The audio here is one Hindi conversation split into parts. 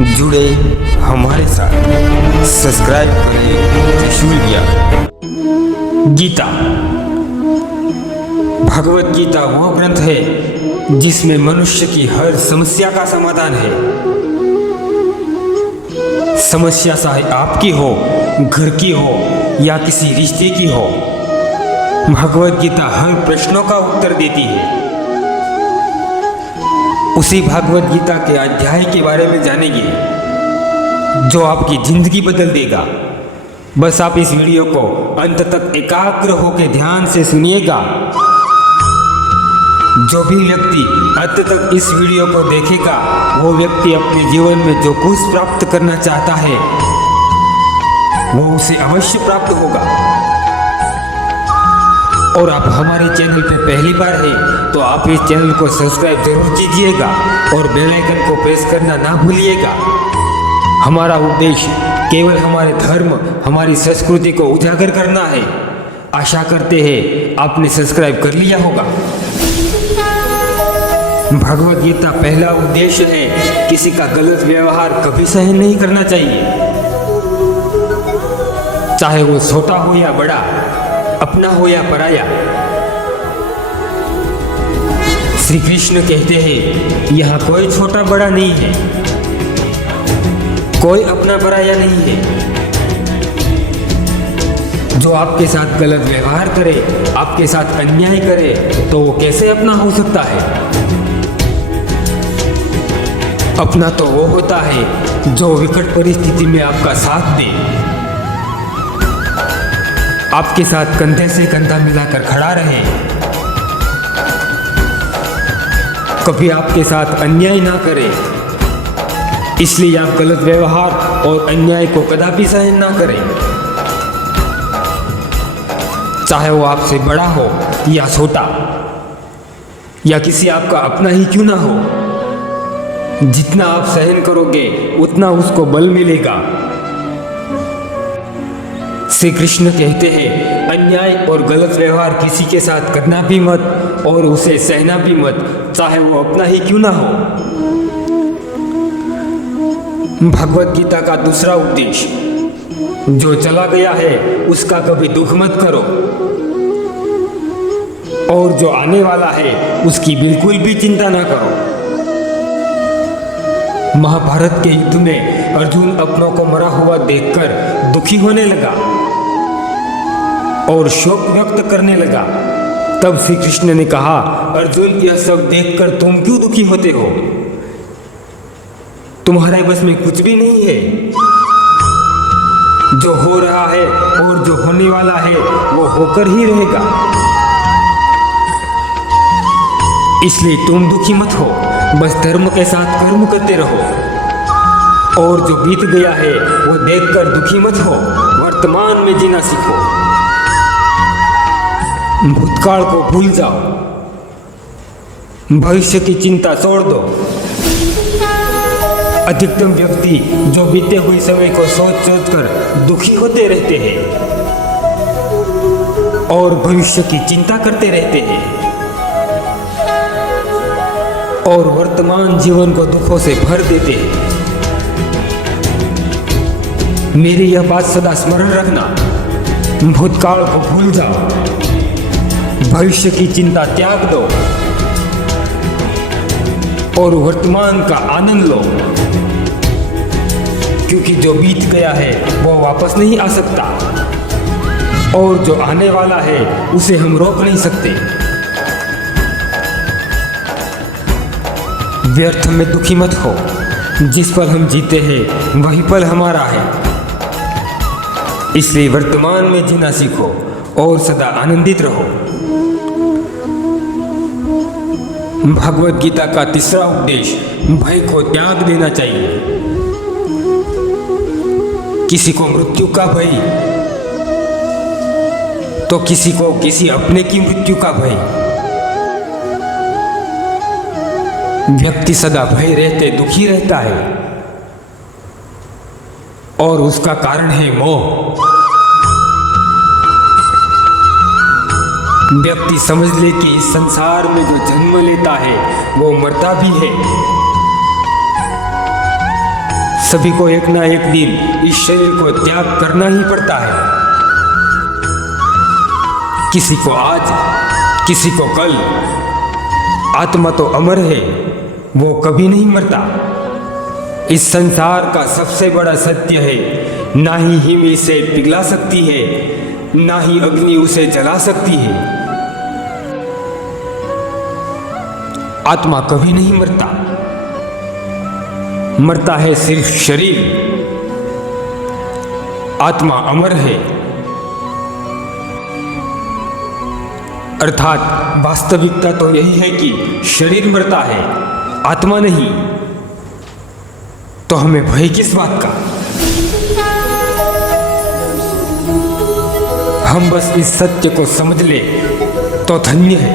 जुड़े हमारे साथ, सब्सक्राइब करें त्रिशूल ज्ञान। गीता, भगवत गीता वो ग्रंथ है जिसमें मनुष्य की हर समस्या का समाधान है। समस्या चाहे आपकी हो, घर की हो या किसी रिश्ते की हो, भगवत गीता हर प्रश्नों का उत्तर देती है। उसी भगवत गीता के अध्याय के बारे में जानेंगे जो आपकी जिंदगी बदल देगा। बस आप इस वीडियो को अंत तक एकाग्र होकर ध्यान से सुनिएगा। जो भी व्यक्ति अंत तक इस वीडियो को देखेगा वो व्यक्ति अपने जीवन में जो कुछ प्राप्त करना चाहता है वो उसे अवश्य प्राप्त होगा। और आप हमारे चैनल पे पहली बार है तो आप इस चैनल को सब्सक्राइब जरूर कीजिएगा और बेल आइकन को प्रेस करना ना भूलिएगा। हमारा उद्देश्य केवल हमारे धर्म, हमारी संस्कृति को उजागर करना है। आशा करते हैं आपने सब्सक्राइब कर लिया होगा। भगवत गीता पहला उद्देश्य है किसी का गलत व्यवहार कभी सहन नहीं करना चाहिए, चाहे वो छोटा हो या बड़ा, अपना हो या पराया। श्री कृष्ण कहते हैं यहाँ कोई छोटा बड़ा नहीं है, कोई अपना पराया नहीं है। जो आपके साथ गलत व्यवहार करे, आपके साथ अन्याय करे तो वो कैसे अपना हो सकता है? अपना तो वो होता है जो विकट परिस्थिति में आपका साथ दे, आपके साथ कंधे से कंधा मिलाकर खड़ा रहे, कभी आपके साथ अन्याय ना करे। इसलिए आप गलत व्यवहार और अन्याय को कदापि सहन ना करें, चाहे वो आपसे बड़ा हो या छोटा या किसी आपका अपना ही क्यों ना हो। जितना आप सहन करोगे उतना उसको बल मिलेगा। श्री कृष्ण कहते हैं अन्याय और गलत व्यवहार किसी के साथ करना भी मत और उसे सहना भी मत, चाहे वो अपना ही क्यों ना हो। भगवत गीता का दूसरा उद्देश्य, जो चला गया है उसका कभी दुख मत करो और जो आने वाला है उसकी बिल्कुल भी चिंता ना करो। महाभारत के युद्ध में अर्जुन अपनों को मरा हुआ देखकर दुखी होने लगा और शोक व्यक्त करने लगा। तब श्री कृष्ण ने कहा, अर्जुन यह सब देखकर तुम क्यों दुखी होते हो? तुम्हारे बस में कुछ भी नहीं है। जो हो रहा है और जो होने वाला है वो होकर ही रहेगा। इसलिए तुम दुखी मत हो, बस धर्म के साथ कर्म करते रहो। और जो बीत गया है वो देखकर दुखी मत हो, वर्तमान में जीना सीखो। भूतकाल को भूल जाओ, भविष्य की चिंता छोड़ दो। अधिकतम व्यक्ति जो बीते हुए समय को सोच सोच कर दुखी होते रहते हैं और भविष्य की चिंता करते रहते हैं और वर्तमान जीवन को दुखों से भर देते हैं। मेरी यह बात सदा स्मरण रखना, भूतकाल को भूल जाओ, भविष्य की चिंता त्याग दो और वर्तमान का आनंद लो, क्योंकि जो बीत गया है वो वापस नहीं आ सकता और जो आने वाला है उसे हम रोक नहीं सकते। व्यर्थ में दुखी मत हो, जिस पल हम जीते हैं वही पल हमारा है। इसलिए वर्तमान में जीना सीखो और सदा आनंदित रहो। भगवत गीता का तीसरा उपदेश, भय को त्याग देना चाहिए। किसी को मृत्यु का भय तो किसी को किसी अपने की मृत्यु का भय। व्यक्ति सदा भय रहते दुखी रहता है और उसका कारण है मोह। व्यक्ति समझ ले कि इस संसार में जो जन्म लेता है वो मरता भी है। सभी को एक ना एक दिन इस शरीर को त्याग करना ही पड़ता है। किसी को आज, किसी को कल। आत्मा तो अमर है, वो कभी नहीं मरता। इस संसार का सबसे बड़ा सत्य है, ना ही हिम इसे पिघला सकती है, ना ही अग्नि उसे जला सकती है। आत्मा कभी नहीं मरता, मरता है सिर्फ शरीर। आत्मा अमर है, अर्थात वास्तविकता तो यही है कि शरीर मरता है, आत्मा नहीं। तो हमें भय किस बात का? हम बस इस सत्य को समझ ले तो धन्य है।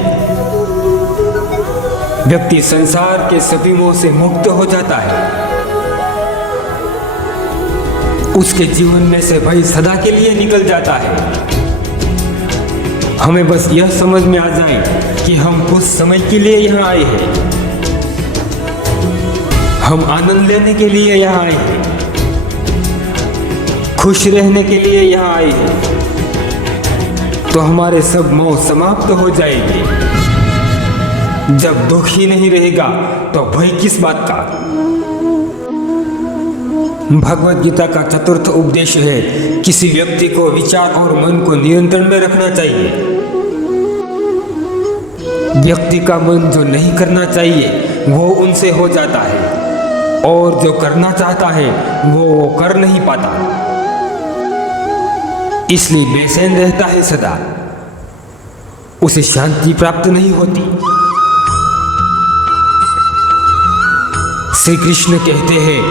व्यक्ति संसार के सभी मोह से मुक्त हो जाता है। उसके जीवन में से भय सदा के लिए निकल जाता है। हमें बस यह समझ में आ जाए कि हम कुछ समय के लिए यहाँ आए हैं। हम आनंद लेने के लिए यहाँ आए हैं, खुश रहने के लिए यहाँ आए हैं। तो हमारे सब मोह समाप्त हो जाएंगे। जब दुख ही नहीं रहेगा तो भय किस बात का? भगवद गीता का चतुर्थ उपदेश है, किसी व्यक्ति को विचार और मन को नियंत्रण में रखना चाहिए। व्यक्ति का मन जो नहीं करना चाहिए वो उनसे हो जाता है, और जो करना चाहता है वो कर नहीं पाता। इसलिए बेचैन रहता है सदा, उसे शांति प्राप्त नहीं होती। श्री कृष्ण कहते हैं,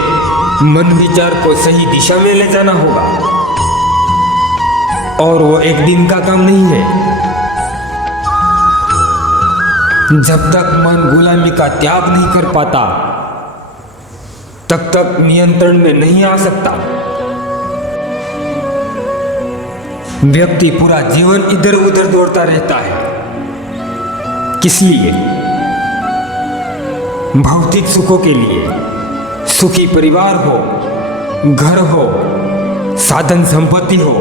मन विचार को सही दिशा में ले जाना होगा, और वो एक दिन का काम नहीं है। जब तक मन गुलामी का त्याग नहीं कर पाता तब तक नियंत्रण में नहीं आ सकता। व्यक्ति पूरा जीवन इधर उधर दौड़ता रहता है। किस लिए? भौतिक सुखों के लिए। सुखी परिवार हो, घर हो, साधन संपत्ति हो,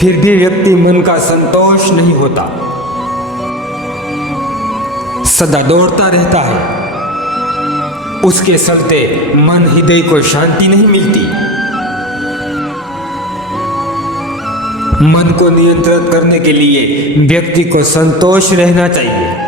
फिर भी व्यक्ति मन का संतोष नहीं होता, सदा दौड़ता रहता है। उसके चलते मन हृदय को शांति नहीं मिलती। मन को नियंत्रित करने के लिए व्यक्ति को संतोष रहना चाहिए।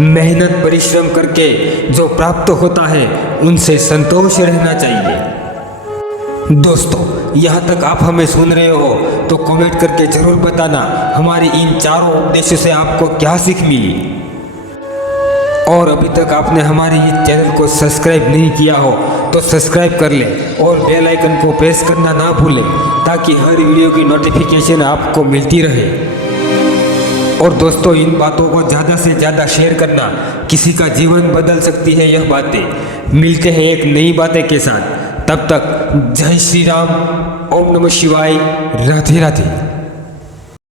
मेहनत परिश्रम करके जो प्राप्त होता है उनसे संतोष रहना चाहिए। दोस्तों, यहाँ तक आप हमें सुन रहे हो तो कमेंट करके जरूर बताना हमारी इन चारों उपदेशों से आपको क्या सीख मिली। और अभी तक आपने हमारे इस चैनल को सब्सक्राइब नहीं किया हो तो सब्सक्राइब कर लें और बेल आइकन को प्रेस करना ना भूलें, ताकि हर वीडियो की नोटिफिकेशन आपको मिलती रहे। और दोस्तों, इन बातों को ज़्यादा से ज़्यादा शेयर करना, किसी का जीवन बदल सकती है यह बातें। मिलते हैं एक नई बातें के साथ, तब तक जय श्री राम, ओम नमः शिवाय, राधे राधे।